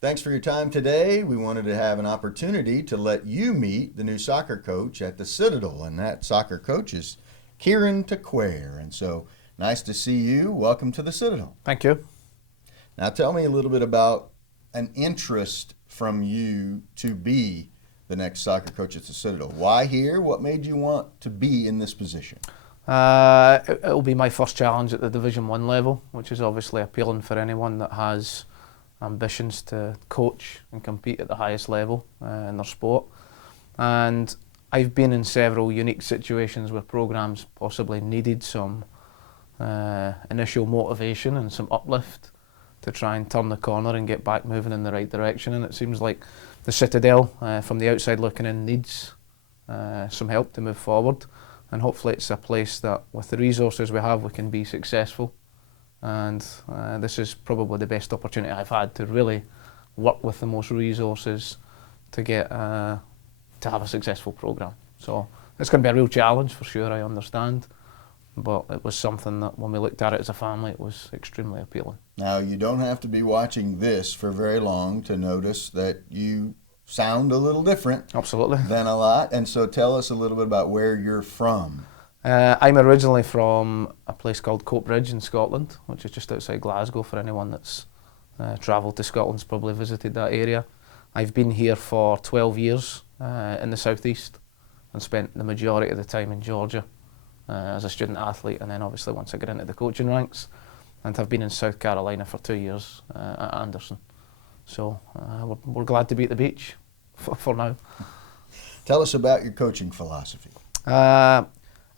Thanks for your time today. We wanted to have an opportunity to let you meet the new soccer coach at the Citadel, and that soccer coach is Ciaran Traquair. And so, nice to see you. Welcome to the Citadel. Thank you. Now, tell me a little bit about an interest from you to be the next soccer coach at the Citadel. Why here? What made you want to be in this position? It'll be my first challenge at the Division 1 level, which is obviously appealing for anyone that has ambitions to coach and compete at the highest level in their sport. And I've been in several unique situations where programs possibly needed some initial motivation and some uplift to try and turn the corner and get back moving in the right direction. And it seems like the Citadel, from the outside looking in, needs some help to move forward. And hopefully it's a place that, with the resources we have, we can be successful. And this is probably the best opportunity I've had to really work with the most resources to get to have a successful programme. So it's going to be a real challenge for sure, I understand. But it was something that when we looked at it as a family, it was extremely appealing. Now, you don't have to be watching this for very long to notice that you sound a little different. Absolutely. Than a lot. And so tell us a little bit about where you're from. I'm originally from a place called Coatbridge in Scotland, which is just outside Glasgow. For anyone that's travelled to Scotland's probably visited that area. I've been here for 12 years in the southeast and spent the majority of the time in Georgia as a student athlete, and then obviously once I got into the coaching ranks, and have been in South Carolina for 2 years at Anderson. So we're glad to be at the beach for now. Tell us about your coaching philosophy.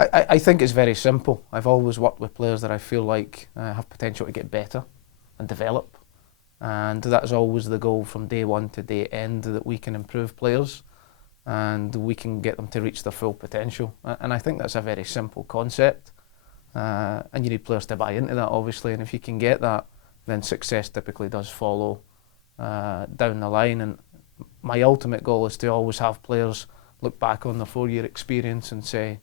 I think it's very simple. I've always worked with players that I feel like have potential to get better and develop. And that is always the goal from day one to day end, that we can improve players and we can get them to reach their full potential. And I think that's a very simple concept. And you need players to buy into that, obviously. And if you can get that, then success typically does follow down the line. And my ultimate goal is to always have players look back on their 4-year experience and say,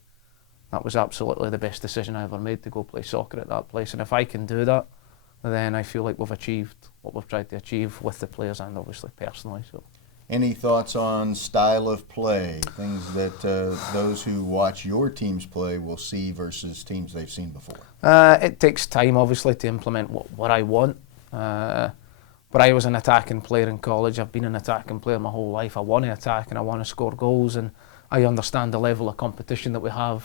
that was absolutely the best decision I ever made to go play soccer at that place. And if I can do that, then I feel like we've achieved what we've tried to achieve with the players and obviously personally. So, any thoughts on style of play, things that those who watch your teams play will see versus teams they've seen before? It takes time, obviously, to implement what I want. But I was an attacking player in college. I've been an attacking player my whole life. I want to attack and I want to score goals, and I understand the level of competition that we have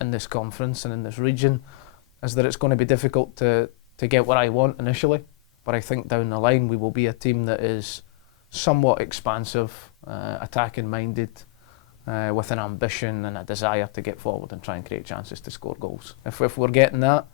in this conference and in this region, is that it's going to be difficult to get what I want initially. But I think down the line we will be a team that is somewhat expansive, attacking minded, with an ambition and a desire to get forward and try and create chances to score goals. If we're getting that,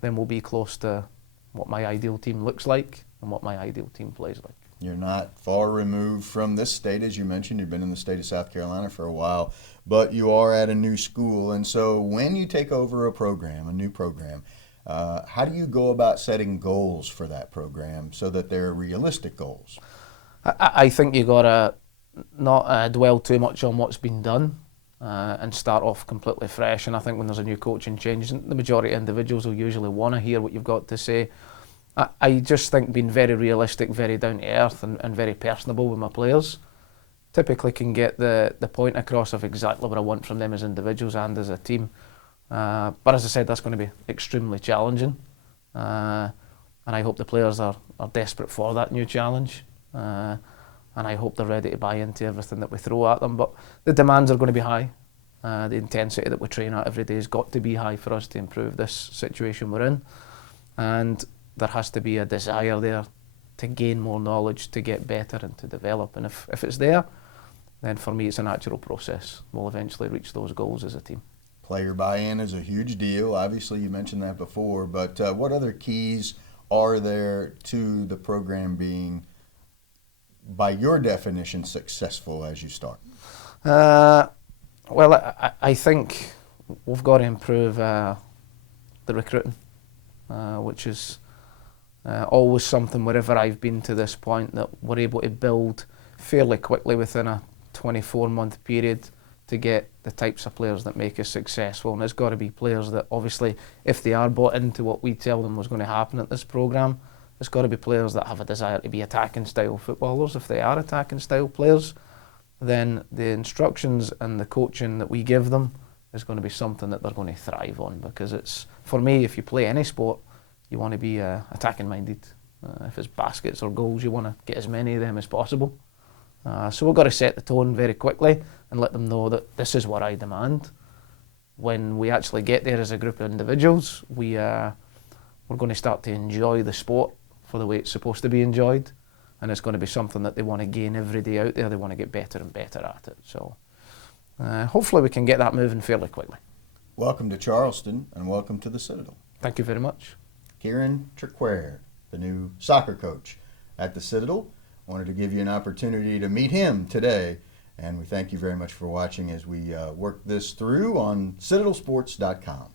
then we'll be close to what my ideal team looks like and what my ideal team plays like. You're not far removed from this state, as you mentioned. You've been in the state of South Carolina for a while, but you are at a new school. And so when you take over a new program, how do you go about setting goals for that program so that they're realistic goals? I think you got to not dwell too much on what's been done and start off completely fresh. And I think when there's a new coaching change, the majority of individuals will usually want to hear what you've got to say. I just think being very realistic, very down to earth and very personable with my players typically can get the point across of exactly what I want from them as individuals and as a team. But as I said, that's going to be extremely challenging. And I hope the players are desperate for that new challenge. And I hope they're ready to buy into everything that we throw at them. But the demands are going to be high. The intensity that we train at every day has got to be high for us to improve this situation we're in. And there has to be a desire there to gain more knowledge, to get better and to develop. And if it's there, then for me it's a natural process. We'll eventually reach those goals as a team. Player buy-in is a huge deal. Obviously, you mentioned that before, but what other keys are there to the program being, by your definition, successful as you start? Well, I think we've got to improve the recruiting, which is always something wherever I've been to this point that we're able to build fairly quickly within a 24-month period to get the types of players that make us successful. And it's got to be players that obviously, if they are bought into what we tell them was going to happen at this programme, It's got to be players that have a desire to be attacking style footballers. If they are attacking style players, then the instructions and the coaching that we give them is going to be something that they're going to thrive on, because it's, for me, if you play any sport, you want to be attacking minded. If it's baskets or goals, you want to get as many of them as possible. So we've got to set the tone very quickly and let them know that this is what I demand. When we actually get there as a group of individuals, we're going to start to enjoy the sport for the way it's supposed to be enjoyed, and it's going to be something that they want to gain every day out there. They want to get better and better at it. So hopefully we can get that moving fairly quickly. Welcome to Charleston, and welcome to the Citadel. Thank you very much. Ciaran Traquair, the new soccer coach at the Citadel. Wanted to give you an opportunity to meet him today, and we thank you very much for watching as we work this through on CitadelSports.com.